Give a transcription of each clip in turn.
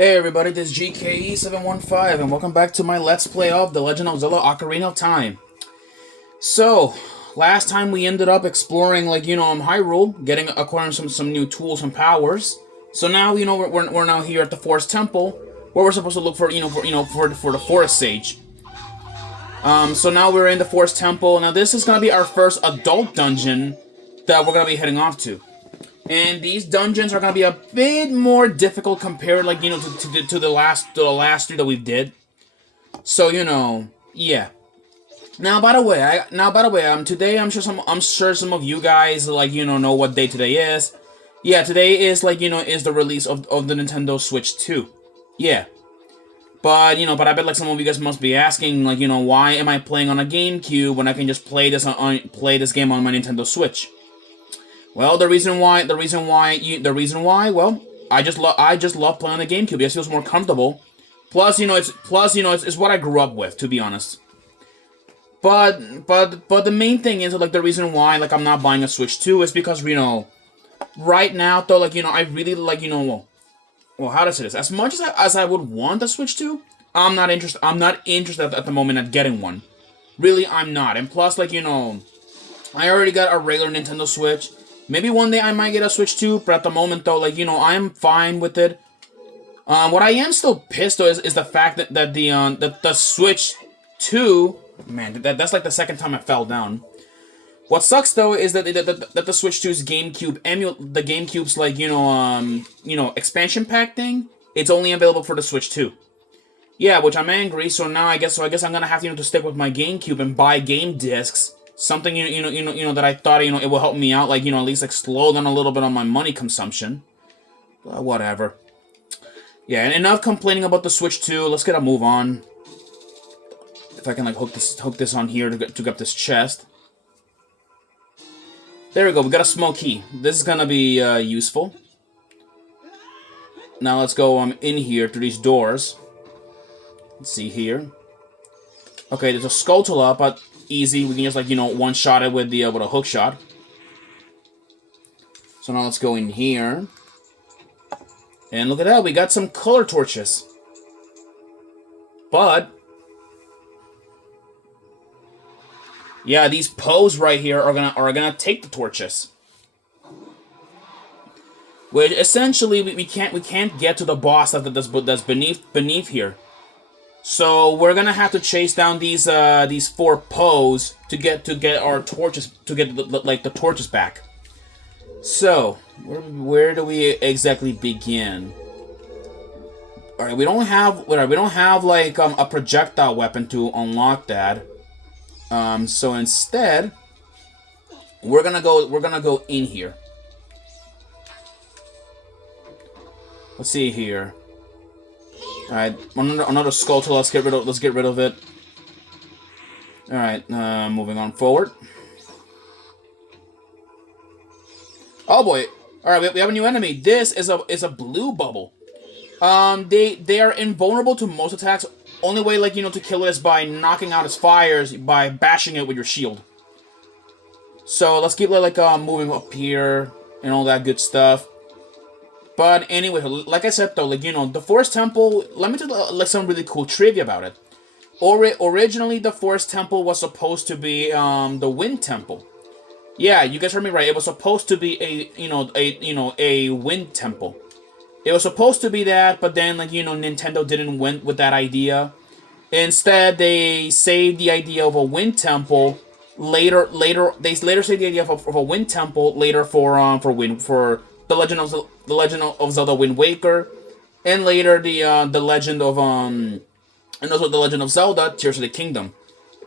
Hey everybody, this is GKE715 and welcome back to my Let's Play of The Legend of Zelda Ocarina of Time. So, last time we ended up exploring, Hyrule, acquiring some new tools and powers. So now, we're now here at the Forest Temple, where we're supposed to look for, for the Forest Sage. So now we're in the Forest Temple. Now this is gonna be our first adult dungeon that we're gonna be heading off to. And these dungeons are gonna be a bit more difficult compared, to the last three that we did. So yeah. Now by the way, today I'm sure some of you guys know what day today is. Yeah, today is is the release of the Nintendo Switch 2. Yeah. But I bet some of you guys must be asking why am I playing on a GameCube when I can just play play this game on my Nintendo Switch? Well, the reason why, well, I just love playing on the GameCube. It just feels more comfortable. It's what I grew up with, to be honest. But the main thing is the reason why I'm not buying a Switch 2 is because right now though I really well how to say this, as much as I would want a Switch 2, I'm not interested at the moment at getting one. Really, I'm not. And plus I already got a regular Nintendo Switch. Maybe one day I might get a Switch 2, but at the moment, though, I'm fine with it. What I am still pissed, though, is the fact that the Switch 2... Man, that's like the second time I fell down. What sucks, though, is that the Switch 2's GameCube's, expansion pack thing, it's only available for the Switch 2. Yeah, which I'm angry, so now I guess I'm gonna have to stick with my GameCube and buy game discs. Something that I thought it will help me out, at least slow down a little bit on my money consumption. But whatever. Yeah, and enough complaining about the Switch 2. Let's get a move on. If I can hook this on here to get this chest. There we go. We got a small key. This is gonna be useful. Now let's go in here through these doors. Let's see here. Okay, there's a Skulltula, but easy. We can just one-shot it with a hook shot. So now let's go in here. And look at that, we got some color torches. But yeah, these Poes right here are gonna take the torches. Which essentially we can't get to the boss that's beneath here. So we're gonna have to chase down these four Poes to get our torches, to get the torches back. So where do we exactly begin? All right, we don't have a projectile weapon to unlock that. So instead, we're gonna go in here. Let's see here. All right, another Skulltula. Let's get rid of it. All right, moving on forward. Oh boy! All right, we have a new enemy. This is a blue bubble. They are invulnerable to most attacks. Only way to kill it is by knocking out its fires by bashing it with your shield. So let's keep moving up here and all that good stuff. But anyway, like I said though, the Forest Temple, let me tell you some really cool trivia about it. Originally, the Forest Temple was supposed to be the Wind Temple. Yeah, you guys heard me right. It was supposed to be a Wind Temple. It was supposed to be that, but then Nintendo didn't went with that idea. Instead, they saved the idea of a Wind Temple. Later they saved the idea of a Wind Temple later for the Legend of Zelda Wind Waker, and later the Legend of and also the Legend of Zelda Tears of the Kingdom.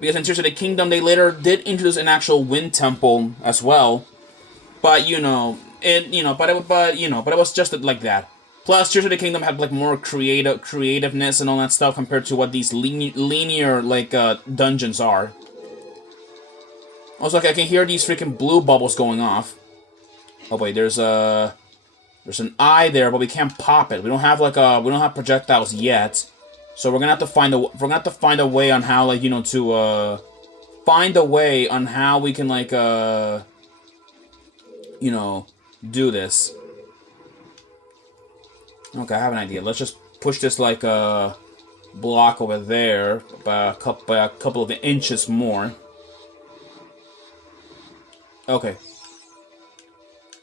Because in Tears of the Kingdom they later did introduce an actual Wind Temple as well, but it was just like that. Plus, Tears of the Kingdom had more creativeness and all that stuff compared to what these linear dungeons are. Also, I can hear these freaking blue bubbles going off. Oh wait, there's an eye there, but we can't pop it. We don't have projectiles yet, so we're gonna have to find a way on how find a way on how we can do this. Okay, I have an idea. Let's just push this like a block over there by a couple of inches more. Okay.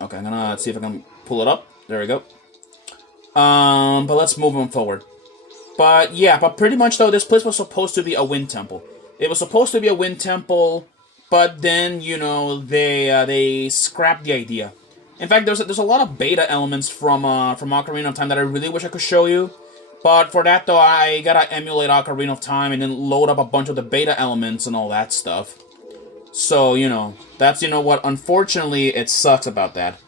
Okay, I'm gonna see if I can pull it up. There we go. But let's move on forward. But yeah, but pretty much though, this place was supposed to be a wind temple. It was supposed to be a wind temple, but then they scrapped the idea. In fact, there's a lot of beta elements from Ocarina of Time that I really wish I could show you. But for that though, I gotta emulate Ocarina of Time and then load up a bunch of the beta elements and all that stuff. So that's what. Unfortunately, it sucks about that.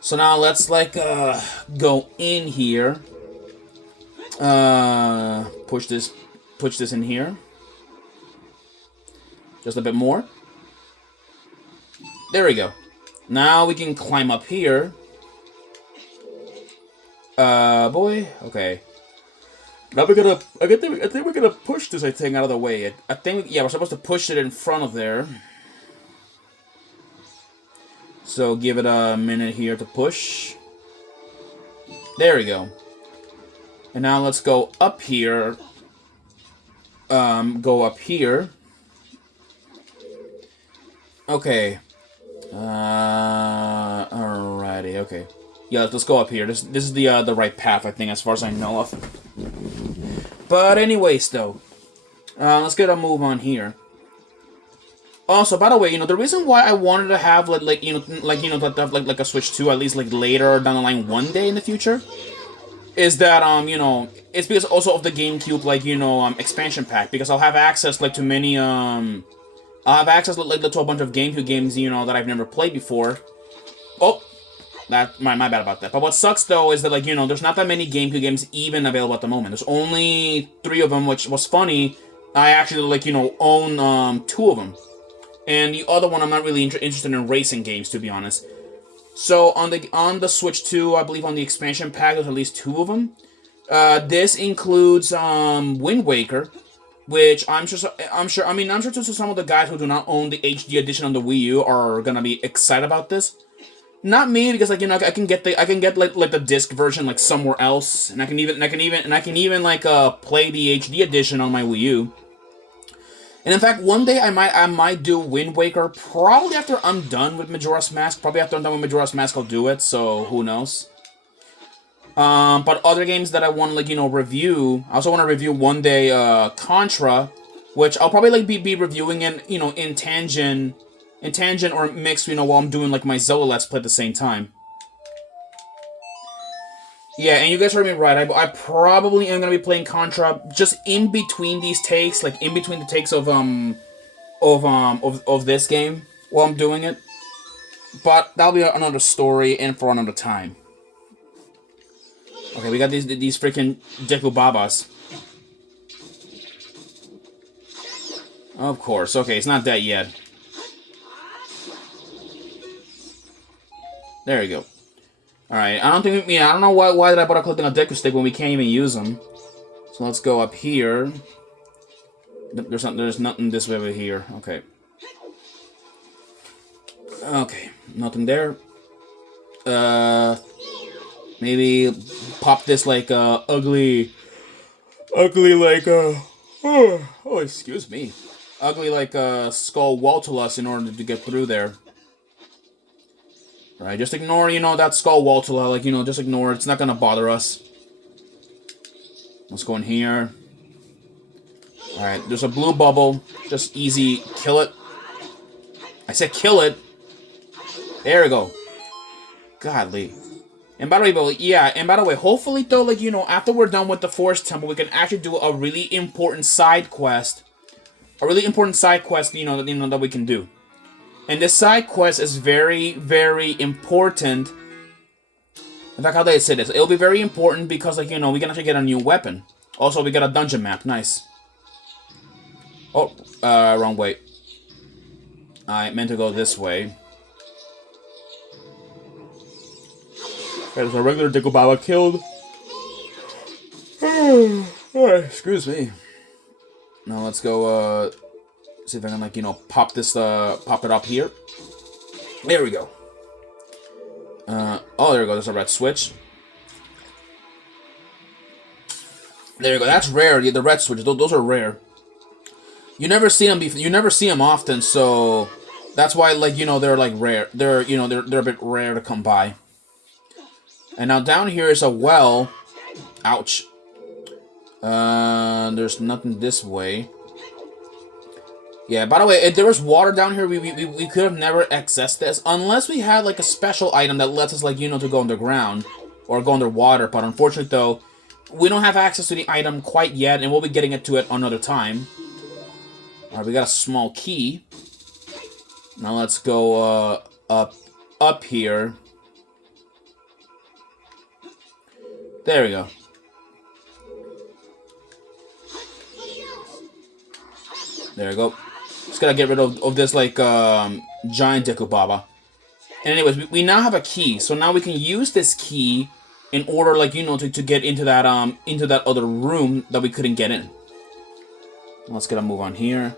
So now let's go in here. Push this in here. Just a bit more. There we go. Now we can climb up here. Boy. Okay. Now I think we're gonna push this thing out of the way. I think, yeah, we're supposed to push it in front of there. So give it a minute here to push. There we go. And now let's go up here. Go up here. Okay. Alrighty, okay. Yeah, let's go up here. This is the right path, I think, as far as I know of. But anyways, though, let's get a move on here. Also, by the way, the reason why I wanted to have like a Switch 2 at least later down the line one day in the future is that it's because also of the GameCube expansion pack, because I'll have access to many I'll have access to a bunch of GameCube games that I've never played before. Oh, that my bad about that. But what sucks though is that there's not that many GameCube games even available at the moment. There's only 3 of them, which was funny. I actually own 2 of them, and the other one I'm not really interested in racing games, to be honest. So on the Switch 2, I believe on the expansion pack there's at least 2 of them. This includes Wind Waker, which I'm sure some of the guys who do not own the HD edition on the Wii U are gonna be excited about this. Not me, because I can get the disc version somewhere else, and I can even play the HD edition on my Wii U. And in fact, one day I might do Wind Waker, probably after I'm done with Majora's Mask. Probably after I'm done with Majora's Mask, I'll do it. So who knows? But other games that I want to review, I also want to review one day Contra, which I'll probably be reviewing in tangent or mixed while I'm doing my Zelda Let's Play at the same time. Yeah, and you guys heard me right. I probably am gonna be playing Contra just in between these takes, in between the takes of this game while I'm doing it. But that'll be another story and for another time. Okay, we got these freaking Deku Babas. Of course. Okay, it's not dead yet. There we go. Alright, I don't know why did I bother collecting a Deku Stick when we can't even use them. So let's go up here. There's nothing this way over here. Okay. Okay, nothing there. Maybe pop this ugly oh, excuse me. Ugly Skull Waltulus in order to get through there. Right, just ignore, that Skull Waltula, just ignore it. It's not gonna bother us. Let's go in here. Alright, there's a blue bubble. Just easy, kill it. I said kill it. There we go. Godly. And by the way, hopefully though, after we're done with the Forest Temple, we can actually do a really important side quest. That we can do. And this side quest is very, very important. In fact, how did I say this? It'll be very important because, we can actually get a new weapon. Also, we got a dungeon map. Nice. Oh, wrong way. I meant to go this way. There's a regular Deku Baba killed. Alright, excuse me. Now let's go, see if I can, pop it up here. There we go. Oh, there we go. There's a red switch. There you go. That's rare. Yeah, the red switches. Those are rare. You never see them. You never see them often. So that's why, like, you know, they're like rare. They're, you know, they're a bit rare to come by. And now down here is a well. Ouch. There's nothing this way. Yeah, by the way, if there was water down here, we could have never accessed this. Unless we had, like, a special item that lets us, like, you know, to go underground. Or go underwater. But unfortunately, though, we don't have access to the item quite yet. And we'll be getting it to it another time. Alright, we got a small key. Now let's go, up here. There we go. There we go. Just gotta get rid of this, like, giant Deku Baba. And anyways, we now have a key. So now we can use this key in order, like, you know, to get into that other room that we couldn't get in. Let's get a move on here.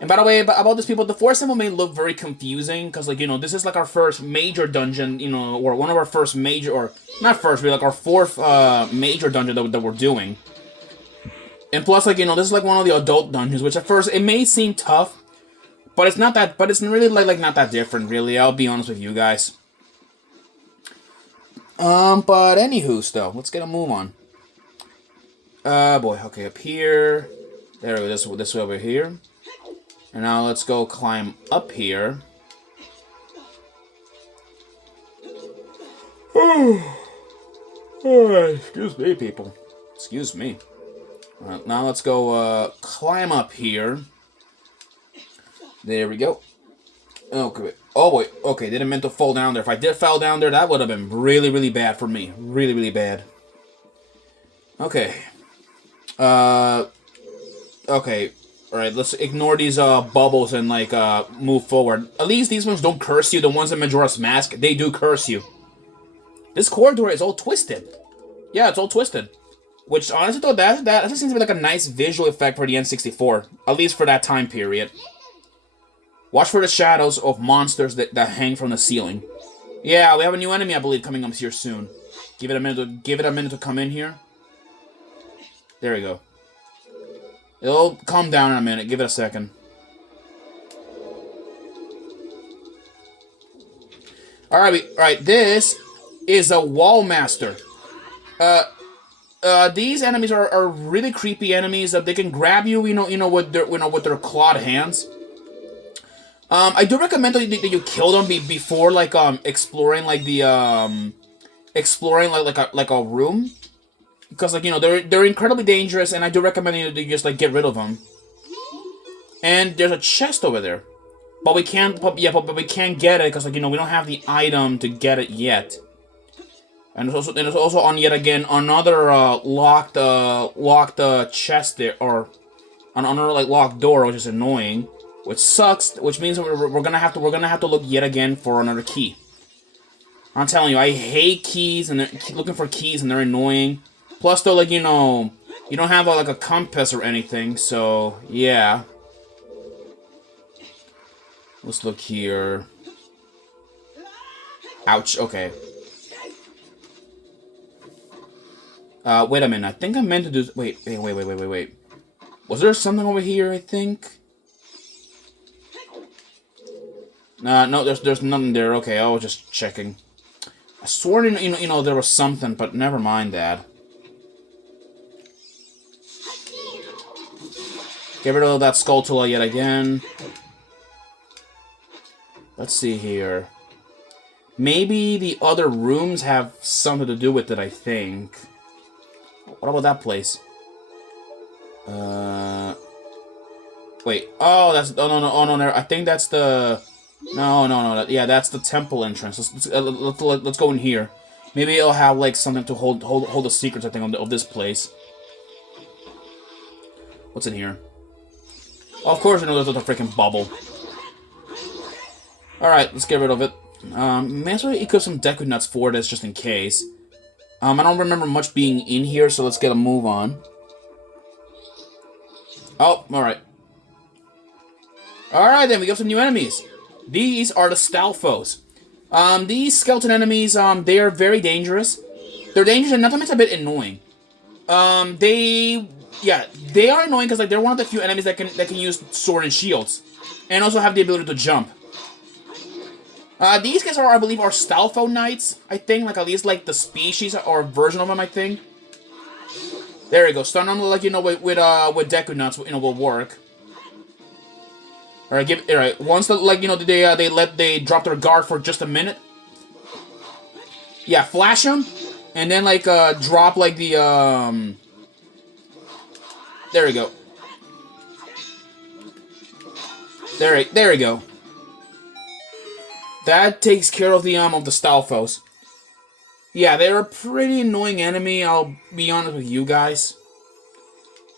And by the way, about this, people, the fourth symbol may look very confusing, because, like, you know, this is, like, our first major dungeon, you know, or one of our first major, or, not first, but, like, our fourth, major dungeon that we're doing. And plus, like, you know, this is, like, one of the adult dungeons, which at first, it may seem tough, but it's not that, but it's really, like not that different, really, I'll be honest with you guys. But anywho, though, let's get a move on. Boy, okay, up here. There we go, this way over here. And now let's go climb up here. Alright, excuse me, people. Excuse me. Alright, now let's go, climb up here. There we go. Okay, oh boy, okay, didn't mean to fall down there. If I did fall down there, that would have been really, really bad for me. Really, really bad. Okay. Okay. Alright, let's ignore these, bubbles and, like, move forward. At least these ones don't curse you. The ones in Majora's Mask, they do curse you. This corridor is all twisted. Yeah, it's all twisted. Which, honestly, though, that just seems to be, like, a nice visual effect for the N64. At least for that time period. Watch for the shadows of monsters that hang from the ceiling. Yeah, we have a new enemy, I believe, coming up here soon. Give it a minute to come in here. There we go. It'll calm down in a minute. Give it a second. Alright, this is a wall master. These enemies are really creepy enemies. They can grab you, with their clawed hands. I do recommend that you kill them before, like, exploring, like, exploring, like a room. Because, like, they're incredibly dangerous, and I do recommend you to just, like, get rid of them. And there's a chest over there. But we can't, but we can't get it, because, like, we don't have the item to get it yet. And there's also on, yet again, another, locked chest there, or another, like, locked door, which is annoying. Which sucks, which means we're gonna have to look yet again for another key. I'm telling you, I hate keys, and looking for keys, and they're annoying. Plus, though, like, you don't have, like, a compass or anything, so, yeah. Let's look here. Ouch, okay. Wait a minute, I think I meant to do... Wait. Was there something over here, I think? No, there's nothing there. Okay, I was just checking. I swore, there was something, but never mind that. Get rid of that Skulltula yet again. Let's see here. Maybe the other rooms have something to do with it, I think. What about that place? Wait. Oh, that's... Oh, no, I think that's the... No. Yeah, that's the temple entrance. Let's go in here. Maybe it'll have, like, something to hold the secrets, I think, of this place. What's in here? Oh, of course, there's a freaking bubble. Alright, let's get rid of it. May as well equip some Deku Nuts for this, just in case. I don't remember much being in here, so let's get a move on. Oh, alright. Alright, then, we got some new enemies. These are the Stalfos. These skeleton enemies, they are very dangerous. They're dangerous, and not to mention a bit annoying. They, yeah, they are annoying because like they're one of the few enemies that can use sword and shields, and also have the ability to jump. These guys are, I believe, are Stalfo Knights. I think, like at least like the species or version of them. I think. There we go. Stun them like with Deku Nuts, will work. All right, all right. Once they drop their guard for just a minute. Yeah, flash them, and then like drop like the There we go. There we go. That takes care of the Stalfos. Yeah, they're a pretty annoying enemy. I'll be honest with you guys.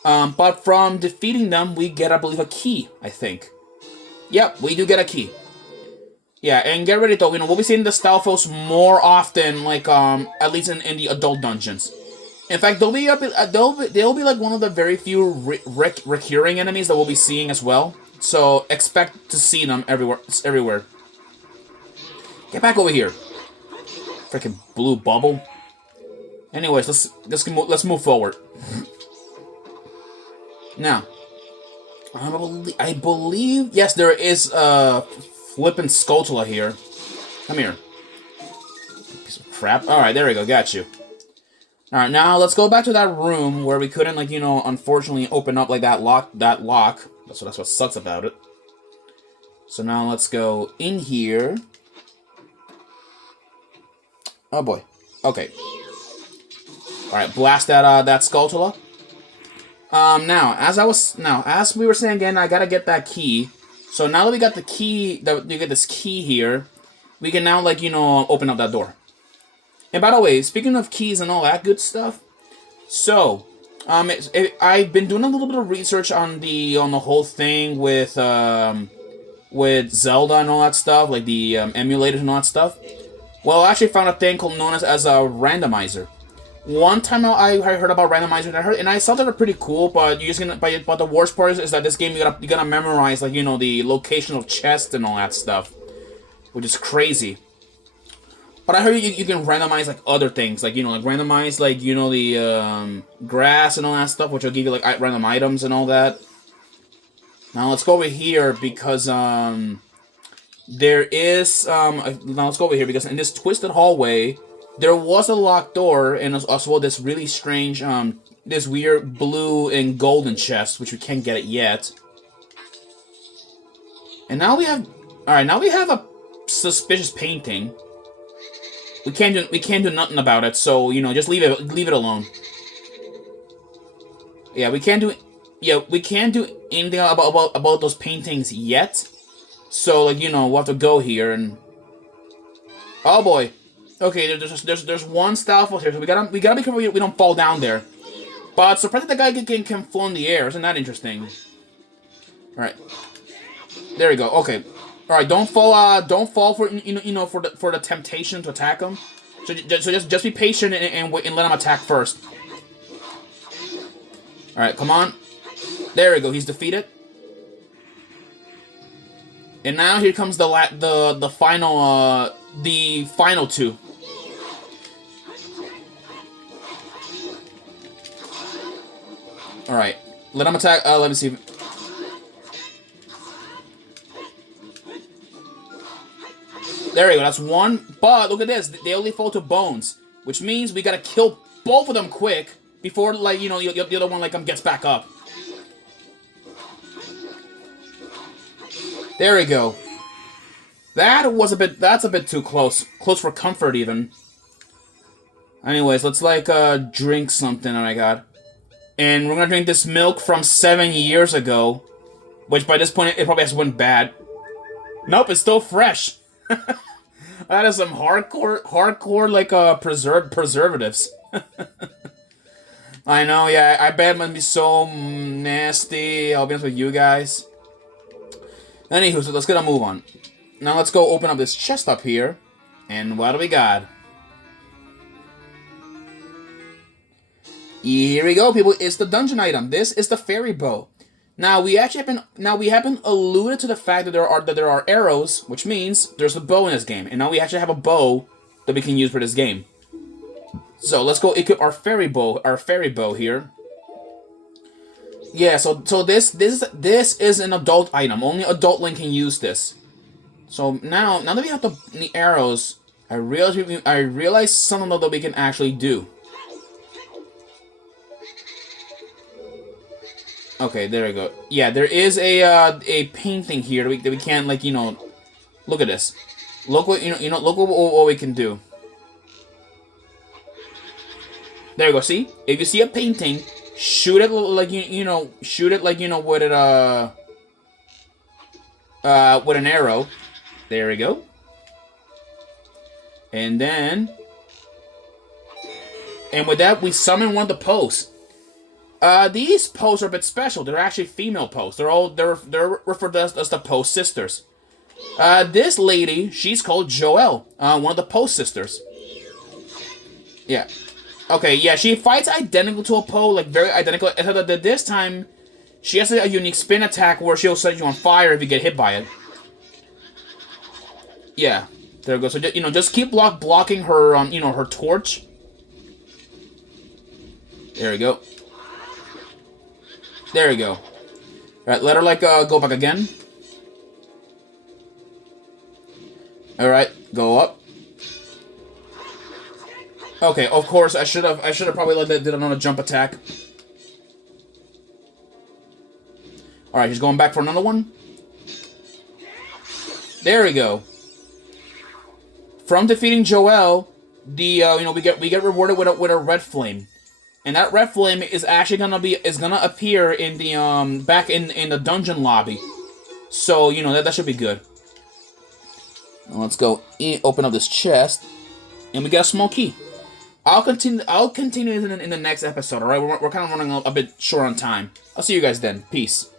But from defeating them, we get, I believe, a key. I think. Yep, we do get a key. Yeah, and get ready though. We'll be seeing the Stalfos more often, like at least in the adult dungeons. In fact, they'll be like one of the very few recurring enemies that we'll be seeing as well. So expect to see them everywhere. Get back over here, freaking blue bubble. Anyways, let's move forward. Now, I believe yes, there is a flippin' Skulltula here. Come here, piece of crap. All right, there we go. Got you. All right, now let's go back to that room where we couldn't, like, unfortunately open up like that lock. That's what sucks about it. So now let's go in here. Oh boy. Okay. All right, blast that Skulltula. Now as we were saying again, I gotta get that key. So now that we got the key, that we get this key here, we can now open up that door. And by the way, speaking of keys and all that good stuff, so I've been doing a little bit of research on the whole thing with Zelda and all that stuff, like the emulators and all that stuff. Well, I actually found a thing known as a randomizer. One time I heard about randomizers, and I thought they were pretty cool, but but the worst part is that this game you gotta memorize the location of chests and all that stuff, which is crazy. But I heard you can randomize like other things, like randomize the grass and all that stuff, which will give you like random items and all that. Now let's go over here because there is now let's go over here because in this twisted hallway there was a locked door and as well this really strange this weird blue and golden chest, which we can't get it yet. And now we have a suspicious painting. We can't do nothing about it, so just leave it alone. Yeah, we can't do anything about those paintings yet. So we'll have to go here and oh boy. Okay, there's one Stalfos here, so we gotta be careful we don't fall down there. But surprised that the guy can float in the air. Isn't that interesting? All right, there we go. Okay, all right. Don't fall for for the temptation to attack him. So just be patient and wait and let him attack first. All right, come on. There we go. He's defeated. And now here comes the final two. All right, let him attack. Let me see. There we go. That's one. But look at this. They only fall to bones, which means we gotta kill both of them quick before the other one gets back up. There we go. That's a bit too close. Close for comfort even. Anyways, let's drink something that I got. And we're gonna drink this milk from 7 years ago. Which by this point it probably has went bad. Nope, it's still fresh. That is some hardcore preservatives. I know, yeah, I bet it must be so nasty. I'll be honest with you guys. Anywho, so let's get a move on. Now let's go open up this chest up here. And what do we got? Here we go, people. It's the dungeon item. This is the fairy bow. Now we haven't alluded to the fact that there are arrows, which means there's a bow in this game. And now we actually have a bow that we can use for this game. So let's go equip our fairy bow. Our fairy bow here. Yeah. So this is an adult item. Only adult Link can use this. So now that we have the arrows, I realize something that we can actually do. Okay, there we go. Yeah, there is a painting here that we can't, like, look at this. Look what look what we can do. There you go. See, if you see a painting, shoot it like shoot it like with it with an arrow. There we go. And then, and with that, we summon one of the posts. These posts are a bit special. They're actually female posts. They're referred to as the post sisters. This lady, she's called Joelle, one of the post sisters. Yeah. Okay, yeah, she fights identical to a Poe, like very identical, except that this time she has a unique spin attack where she'll set you on fire if you get hit by it. Yeah, there we go. So just keep blocking her her torch. There we go. There we go. All right, let her go back again. All right, go up. Okay, of course I should have probably did another jump attack. All right, he's going back for another one. There we go. From defeating Joelle, we get rewarded with a red flame, and that red flame is actually gonna appear in the back in the dungeon lobby. So that should be good. Now let's go open up this chest, and we got a small key. I'll continue in the next episode. All right, we're kind of running a bit short on time. I'll see you guys then. Peace.